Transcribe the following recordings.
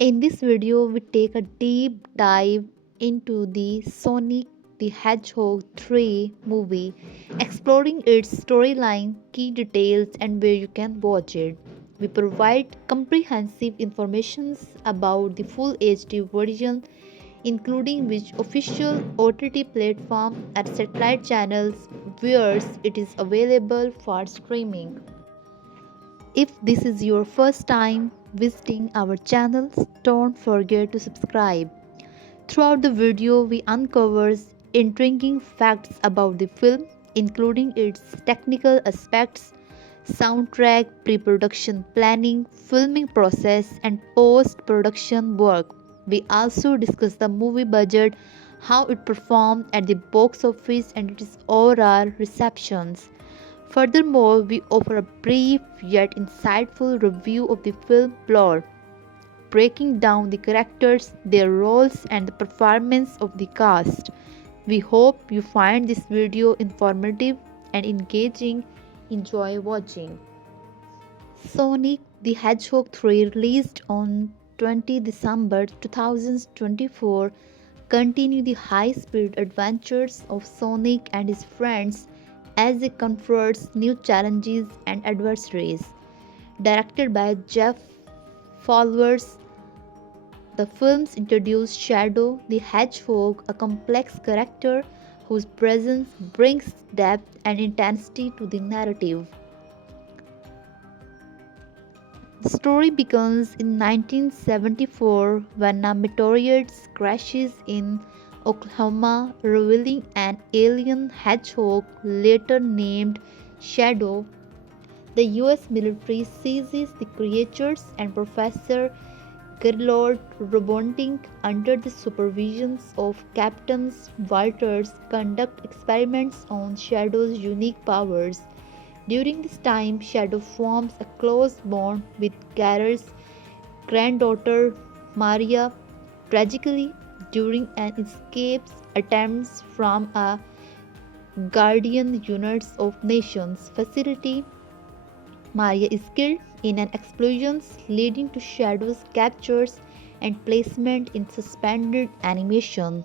In this video, we take a deep dive into the Sonic the Hedgehog 3 movie, exploring its storyline, key details, and where you can watch it. We provide comprehensive information about the full HD version, including which official OTT platform and satellite channels where it is available for streaming. If this is your first time visiting our channel, don't forget to subscribe. Throughout the video, we uncover intriguing facts about the film, including its technical aspects, soundtrack, pre-production planning, filming process, and post-production work. We also discuss the movie budget, how it performed at the box office, and its overall receptions. Furthermore, we offer a brief yet insightful review of the film plot, breaking down the characters, their roles, and the performance of the cast. We hope you find this video informative and engaging. Enjoy watching. Sonic the Hedgehog 3, released on 20 December 2024, continue the high-speed adventures of Sonic and his friends as he confronts new challenges and adversaries. Directed by Jeff Fowlers, the films introduce Shadow the Hedgehog, a complex character whose presence brings depth and intensity to the narrative. The story begins in 1974 when a meteorite crashes in Oklahoma, revealing an alien hedgehog later named Shadow. The US military seizes the creatures and Professor Gerlord Robotnik, under the supervision of Captain Walters, conduct experiments on Shadow's unique powers. During this time, Shadow forms a close bond with Garrett's granddaughter Maria. Tragically, during an escape attempts from a Guardian Unites of Nations facility, Maria is killed in an explosion, leading to Shadow's captures and placement in suspended animation.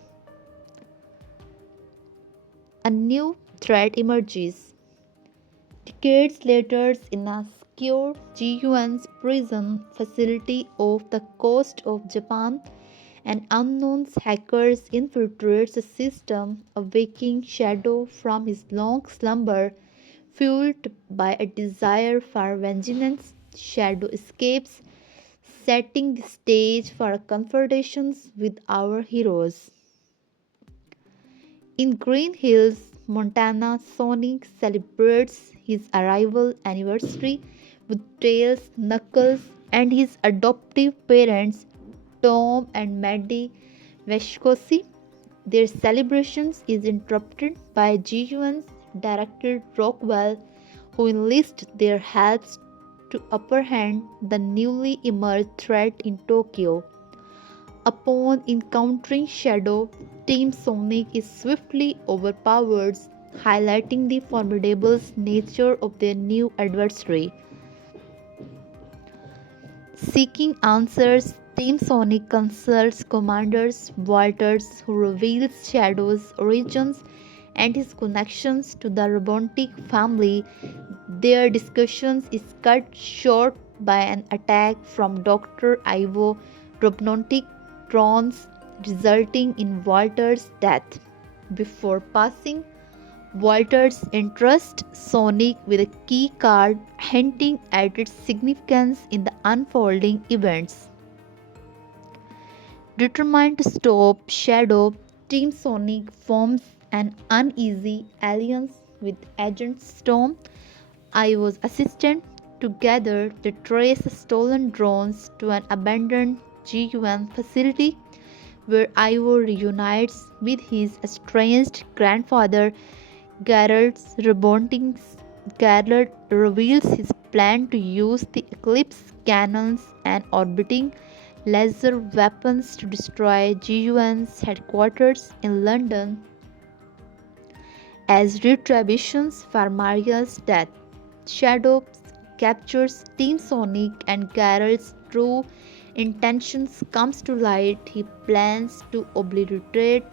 A new threat emerges. Decades later, in a secure GUN's prison facility off the coast of Japan, an unknown hacker infiltrates the system, awaking Shadow from his long slumber. Fueled by a desire for vengeance, Shadow escapes, setting the stage for confrontations with our heroes. In Green Hills, Montana, Sonic celebrates his arrival anniversary with Tails, Knuckles, and his adoptive parents, Tom and Maddie Vashkosi. Their celebrations is interrupted by Ji-Yuan's director Rockwell, who enlists their help to apprehend the newly emerged threat in Tokyo. Upon encountering Shadow, Team Sonic is swiftly overpowered, highlighting the formidable nature of their new adversary. Seeking answers, Team Sonic consults Commander Walters, who reveals Shadow's origins and his connections to the Robotnik family. Their discussions is cut short by an attack from Dr. Ivo Robotnik drones, resulting in Walter's death. Before passing, Walters entrusts Sonic with a key card, hinting at its significance in the unfolding events. Determined to stop Shadow, Team Sonic forms an uneasy alliance with Agent Storm, Ivo's assistant. Together, they trace stolen drones to an abandoned GUN facility where Ivo reunites with his estranged grandfather. Garrett reveals his plan to use the Eclipse cannons and orbiting laser weapons to destroy GUN's headquarters in London as retributions for Maria's death. Shadow captures Team Sonic and Garrett's true intentions comes to light, he plans to obliterate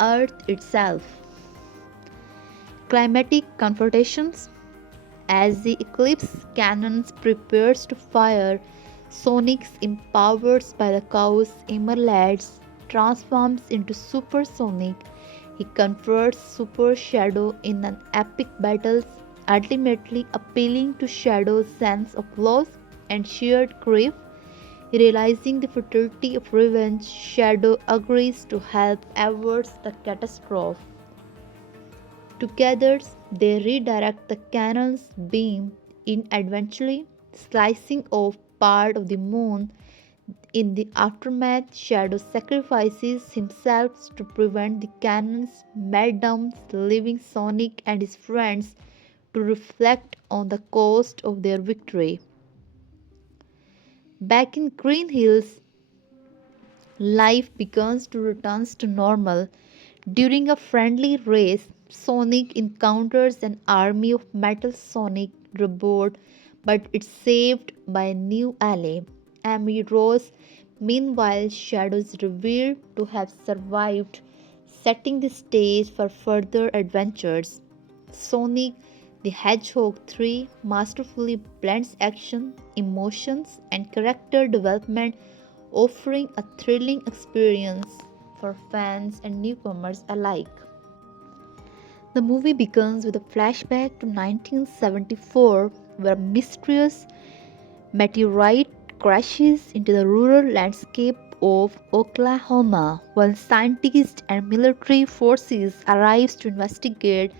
Earth itself. Climatic confrontations. As the Eclipse cannons prepares to fire, Sonic, empowered by the chaos emeralds, transforms into Super Sonic. He confronts Super Shadow in an epic battle, ultimately appealing to Shadow's sense of loss and shared grief. Realizing the futility of revenge, Shadow agrees to help avert the catastrophe. Together, they redirect the cannon's beam inadvertently, slicing off part of the moon. In the aftermath, Shadow sacrifices himself to prevent the cannon's meltdown, leaving Sonic and his friends to reflect on the cost of their victory. Back in Green Hills, life begins to return to normal. During a friendly race, Sonic encounters an army of Metal Sonic robots, but it's saved by a new ally, Amy Rose. Meanwhile, Shadow is revealed to have survived, setting the stage for further adventures. Sonic the Hedgehog 3 masterfully blends action, emotions, and character development, offering a thrilling experience for fans and newcomers alike. The movie begins with a flashback to 1974, where a mysterious meteorite crashes into the rural landscape of Oklahoma. While scientists and military forces arrive to investigate,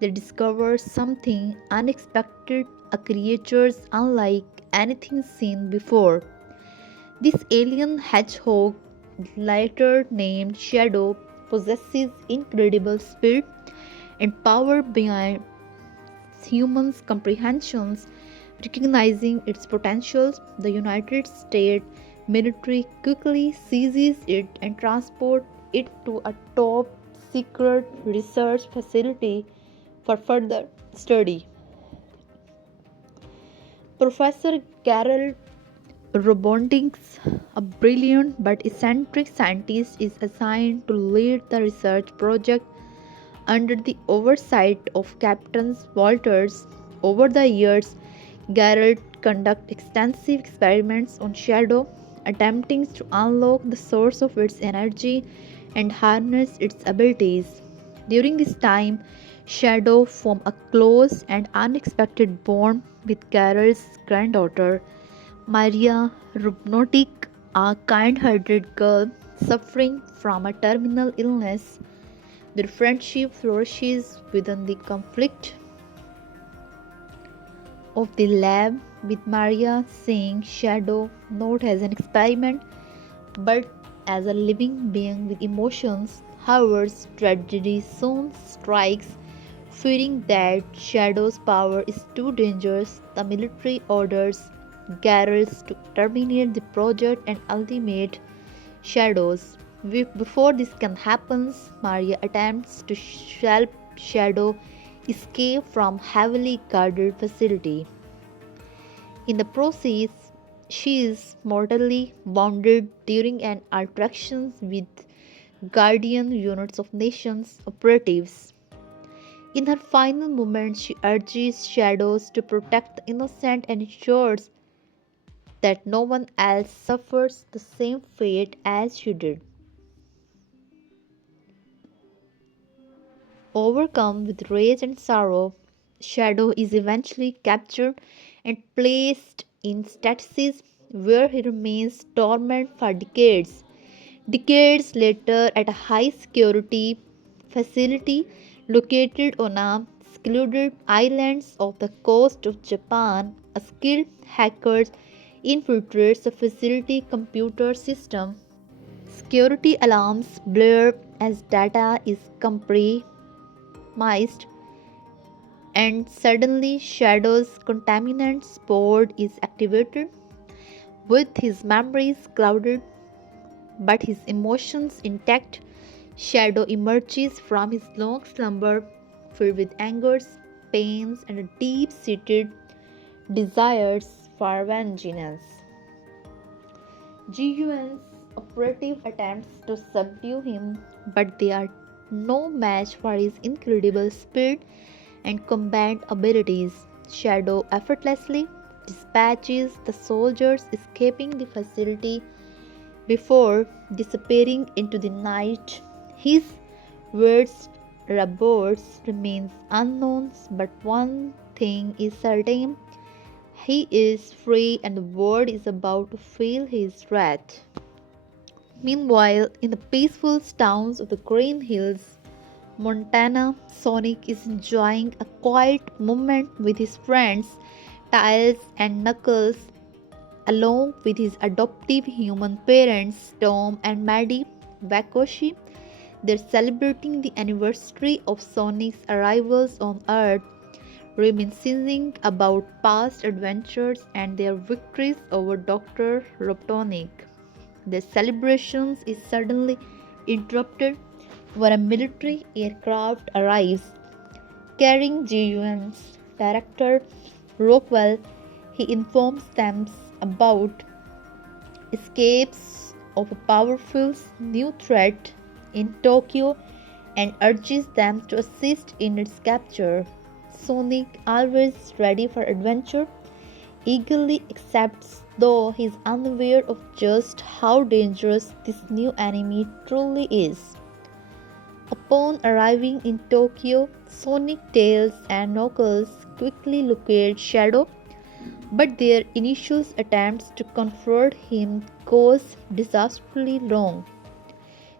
they discover something unexpected, a creature unlike anything seen before. This alien hedgehog, later named Shadow, possesses incredible speed and power beyond humans' comprehensions. Recognizing its potential, the United States military quickly seizes it and transports it to a top secret research facility for further study. Professor Carol Robotnik, a brilliant but eccentric scientist, is assigned to lead the research project under the oversight of Captain Walters. Over the years, Garrett conducted extensive experiments on Shadow, attempting to unlock the source of its energy and harness its abilities. During this time, Shadow formed a close and unexpected bond with Carol's granddaughter, Maria Robotnik, a kind-hearted girl suffering from a terminal illness. Their friendship flourishes within the conflict of the lab, with Maria seeing Shadow not as an experiment but as a living being with emotions. However, tragedy soon strikes. Fearing that Shadow's power is too dangerous, the military orders Garrus to terminate the project and ultimate Shadows. Before this can happen, Maria attempts to help Shadow escape from heavily guarded facility. In the process, she is mortally wounded during an interaction with Guardian units of nations operatives. In her final moments, she urges Shadows to protect the innocent and ensures that no one else suffers the same fate as she did. Overcome with rage and sorrow, Shadow is eventually captured and placed in stasis where he remains dormant for decades. Decades later, at a high security facility located on a secluded island off the coast of Japan, a skilled hacker infiltrates the facility computer system. Security alarms blare as data is compromised, and suddenly Shadow's contaminant board is activated. With his memories clouded but his emotions intact, Shadow emerges from his long slumber filled with angers, pains, and deep seated desires for vengeance. Ji-Yuan's operative attempts to subdue him, but they are no match for his incredible speed and combat abilities. Shadow effortlessly dispatches the soldiers, escaping the facility before disappearing into the night. His words reports remains unknown, but one thing is certain: he is free and the world is about to feel his wrath. Meanwhile, in the peaceful towns of the Green Hills, Montana, Sonic is enjoying a quiet moment with his friends Tails and Knuckles, along with his adoptive human parents Tom and Maddie Wakoshi. They're celebrating the anniversary of Sonic's arrivals on Earth, reminiscing about past adventures and their victories over Dr. Robotnik. The celebrations is suddenly interrupted when a military aircraft arrives carrying Ji-Yuan's director Rockwell. He informs them about escapes of a powerful new threat in Tokyo and urges them to assist in its capture. Sonic, always ready for adventure, eagerly accepts, though he is unaware of just how dangerous this new enemy truly is. Upon arriving in Tokyo, Sonic, Tails, and Knuckles quickly locate Shadow, but their initial attempts to confront him goes disastrously wrong.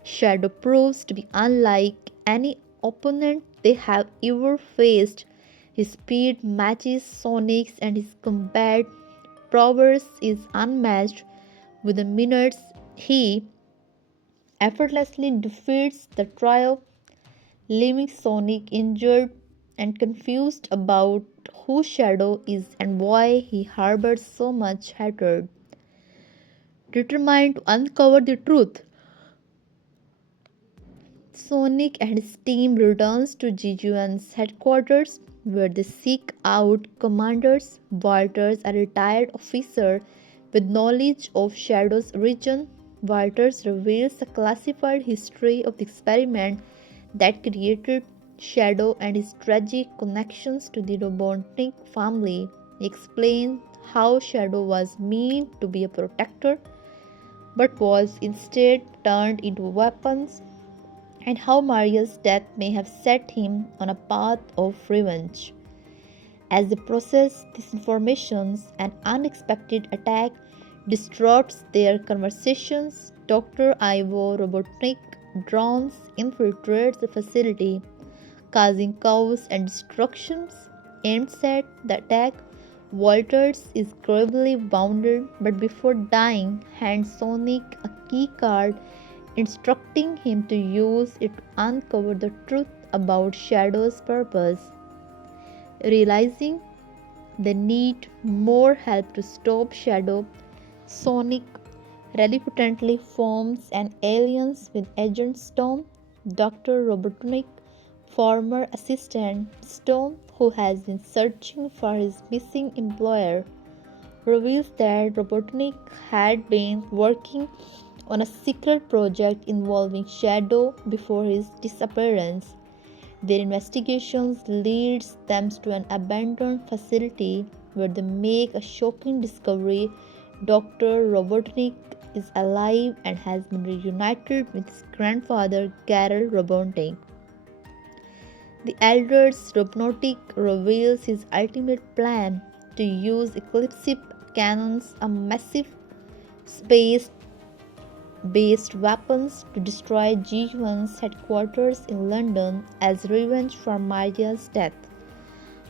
Shadow proves to be unlike any opponent they have ever faced. His speed matches Sonic's and his combat prowess is unmatched. Within minutes, he effortlessly defeats the trio, leaving Sonic injured and confused about who Shadow is and why he harbors so much hatred. Determined to uncover the truth, Sonic and his team returns to Jijuan's headquarters where they seek out commanders. Walters, a retired officer with knowledge of Shadow's origin, Walters reveals a classified history of the experiment that created Shadow and his tragic connections to the Robotnik family. He explains how Shadow was meant to be a protector but was instead turned into weapons, and how Maria's death may have set him on a path of revenge. As they process these informations, an unexpected attack disrupts their conversations. Dr. Ivo Robotnik drones infiltrates the facility, causing chaos and destruction. Aims at the attack, Walters is gravely wounded, but before dying, hands Sonic a key card instructing him to use it to uncover the truth about Shadow's purpose. Realizing they need more help to stop Shadow, Sonic reluctantly forms an alliance with Agent Storm, Dr. Robotnik, former assistant Storm, who has been searching for his missing employer, reveals that Robotnik had been working on a secret project involving Shadow before his disappearance. Their investigations leads them to an abandoned facility where they make a shocking discovery. Dr. Robotnik is alive and has been reunited with his grandfather Carol Robotnik. The Elder's Robotnik reveals his ultimate plan to use Eclipse cannons, a massive space based weapons, to destroy G1's headquarters in London as revenge for Maria's death.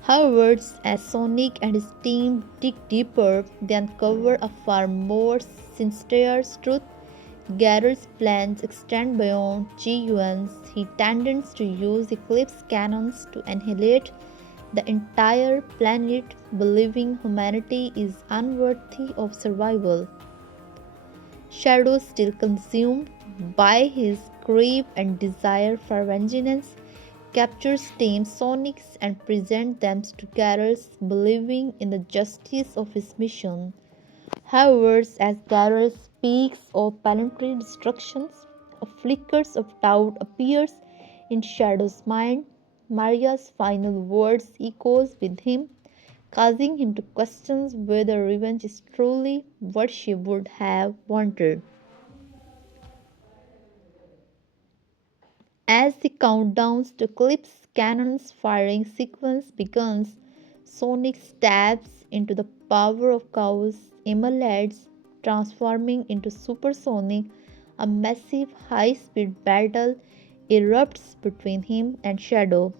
However, as Sonic and his team dig deeper, they uncover a far more sinister truth. Garrett's plans extend beyond G1's. He intends to use Eclipse cannons to annihilate the entire planet, believing humanity is unworthy of survival. Shadow, still consumed by his grief and desire for vengeance, captures Team Sonics and presents them to Garrus, believing in the justice of his mission. However, as Garrett speaks of planetary destructions, a flickers of doubt appears in Shadow's mind. Maria's final words echoes with him, causing him to question whether revenge is truly what she would have wanted. As the countdown to Eclipse Cannon's firing sequence begins, Sonic stabs into the power of chaos emulates, transforming into supersonic. A massive high-speed battle erupts between him and Shadow,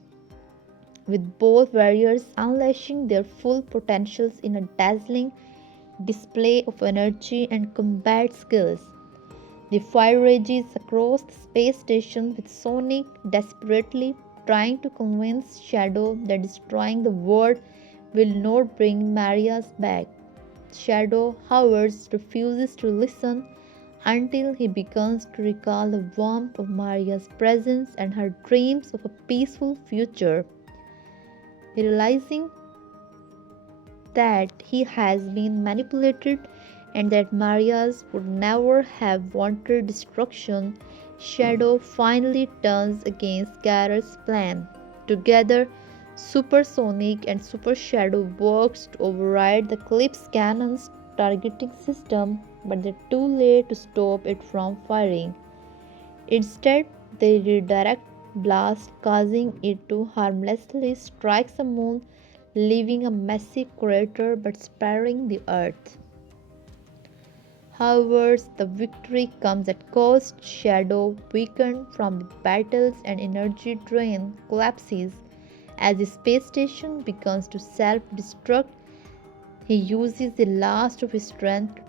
with both warriors unleashing their full potentials in a dazzling display of energy and combat skills. The fire rages across the space station with Sonic desperately trying to convince Shadow that destroying the world will not bring Marias back. Shadow, however, refuses to listen until he begins to recall the warmth of Maria's presence and her dreams of a peaceful future. Realizing that he has been manipulated and that Marias would never have wanted destruction, Shadow finally turns against Garrett's plan. Together, Supersonic and Super Shadow works to override the Eclipse Cannon's targeting system, but they're too late to stop it from firing. Instead, they redirect blast, causing it to harmlessly strike the moon, leaving a massive crater but sparing the Earth. However, the victory comes at cost. Shadow, weakened from the battles and energy drain, collapses as the space station begins to self destruct. He uses the last of his strength to